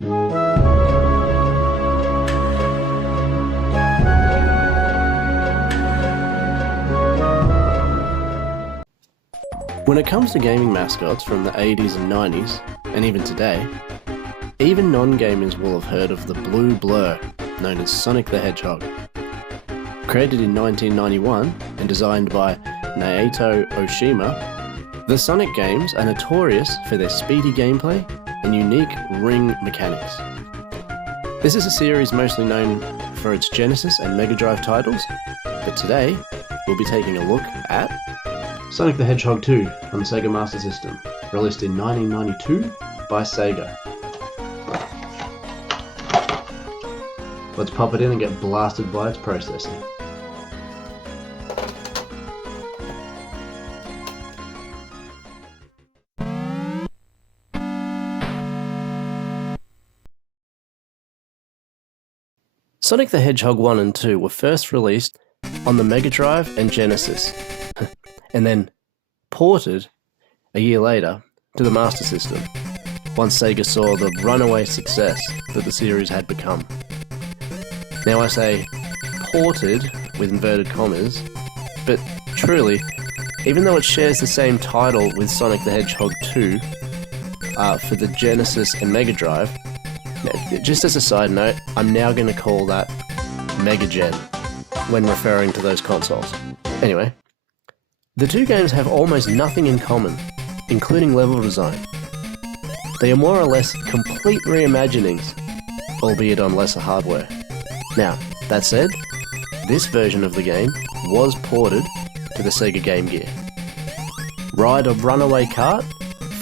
When it comes to gaming mascots from the 80s and 90s, and even today, even non-gamers will have heard of the blue blur known as Sonic the Hedgehog. Created in 1991 and designed by Naoto Oshima, the Sonic games are notorious for their speedy gameplay and unique ring mechanics. This is a series mostly known for its Genesis and Mega Drive titles, but today we'll be taking a look at Sonic the Hedgehog 2 on the Sega Master System, released in 1992 by Sega. Let's pop it in and get blasted by its processing. Sonic the Hedgehog 1 and 2 were first released on the Mega Drive and Genesis, and then ported a year later to the Master System, once Sega saw the runaway success that the series had become. Now I say ported with inverted commas, but truly, even though it shares the same title with Sonic the Hedgehog 2 for the Genesis and Mega Drive, just as a side note, I'm now going to call that Mega Gen when referring to those consoles. Anyway, the two games have almost nothing in common, including level design. They are more or less complete reimaginings, albeit on lesser hardware. Now, that said, this version of the game was ported to the Sega Game Gear. Ride a runaway cart,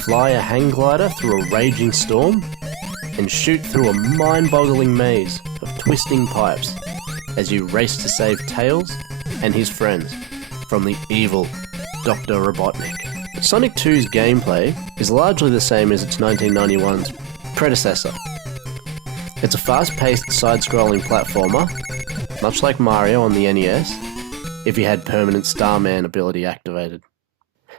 fly a hang glider through a raging storm, and shoot through a mind-boggling maze of twisting pipes as you race to save Tails and his friends from the evil Dr. Robotnik. Sonic 2's gameplay is largely the same as its 1991's predecessor. It's a fast-paced side-scrolling platformer, much like Mario on the NES, if he had permanent Starman ability activated.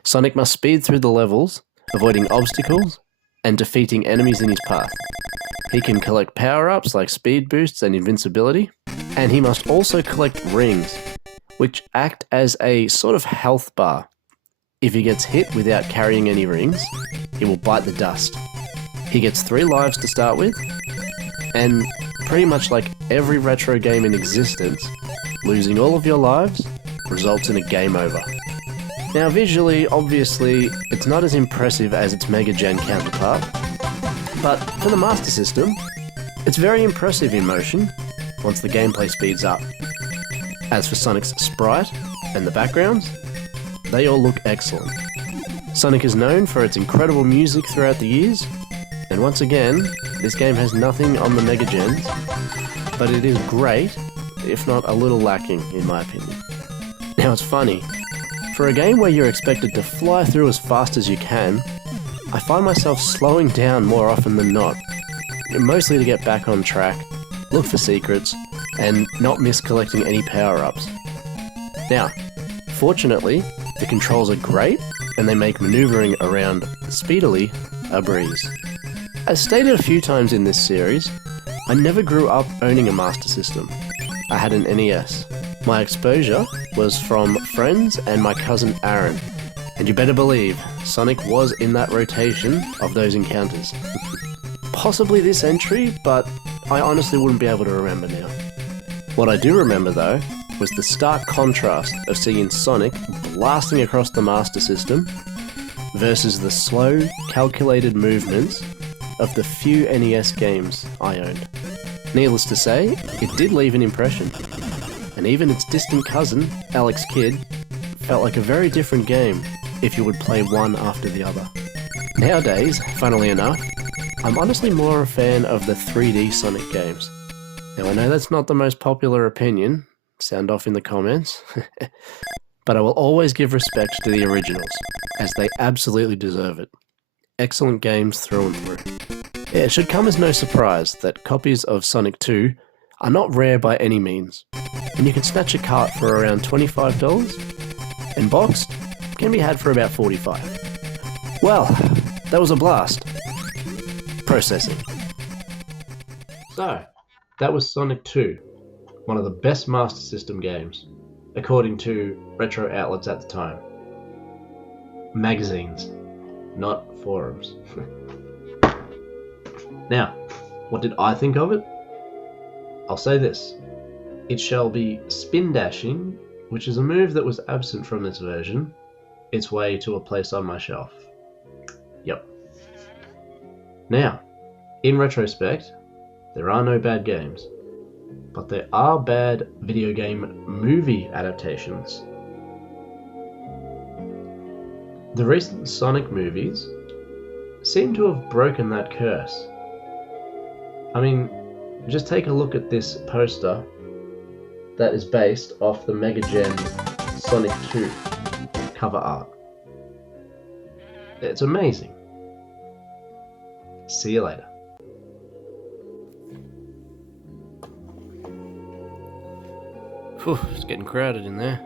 Sonic must speed through the levels, avoiding obstacles and defeating enemies in his path. He can collect power-ups like speed boosts and invincibility, and he must also collect rings, which act as a sort of health bar. If he gets hit without carrying any rings, he will bite the dust. He gets 3 lives to start with, and pretty much like every retro game in existence, losing all of your lives results in a game over. Now visually, obviously, it's not as impressive as its Mega Gen counterpart, but for the Master System, it's very impressive in motion once the gameplay speeds up. As for Sonic's sprite and the backgrounds, they all look excellent. Sonic is known for its incredible music throughout the years, and once again, this game has nothing on the Mega Gens, but it is great, if not a little lacking in my opinion. Now it's funny, for a game where you're expected to fly through as fast as you can, I find myself slowing down more often than not, mostly to get back on track, look for secrets, and not miss collecting any power-ups. Now, fortunately, the controls are great, and they make maneuvering around speedily a breeze. As stated a few times in this series, I never grew up owning a Master System. I had an NES. My exposure was from friends and my cousin Aaron, and you better believe Sonic was in that rotation of those encounters. Possibly this entry, but I honestly wouldn't be able to remember now. What I do remember though, was the stark contrast of seeing Sonic blasting across the Master System versus the slow, calculated movements of the few NES games I owned. Needless to say, it did leave an impression, and even its distant cousin, Alex Kidd, felt like a very different game if you would play one after the other. Nowadays, funnily enough, I'm honestly more a fan of the 3D Sonic games. Now I know that's not the most popular opinion, sound off in the comments, but I will always give respect to the originals, as they absolutely deserve it. Excellent games through and through. It should come as no surprise that copies of Sonic 2 are not rare by any means, and you can snatch a cart for around $25, and boxed can be had for about $45. Well, that was a blast. Processing. So, that was Sonic 2, one of the best Master System games, according to retro outlets at the time. Magazines, not forums. Now, what did I think of it? I'll say this. It shall be spin dashing, which is a move that was absent from this version, its way to a place on my shelf. Yep. Now, in retrospect, there are no bad games, but there are bad video game movie adaptations. The recent Sonic movies seem to have broken that curse. I mean, just take a look at this poster that is based off the Mega Gen Sonic 2 cover art. It's amazing. See you later. Whew, it's getting crowded in there.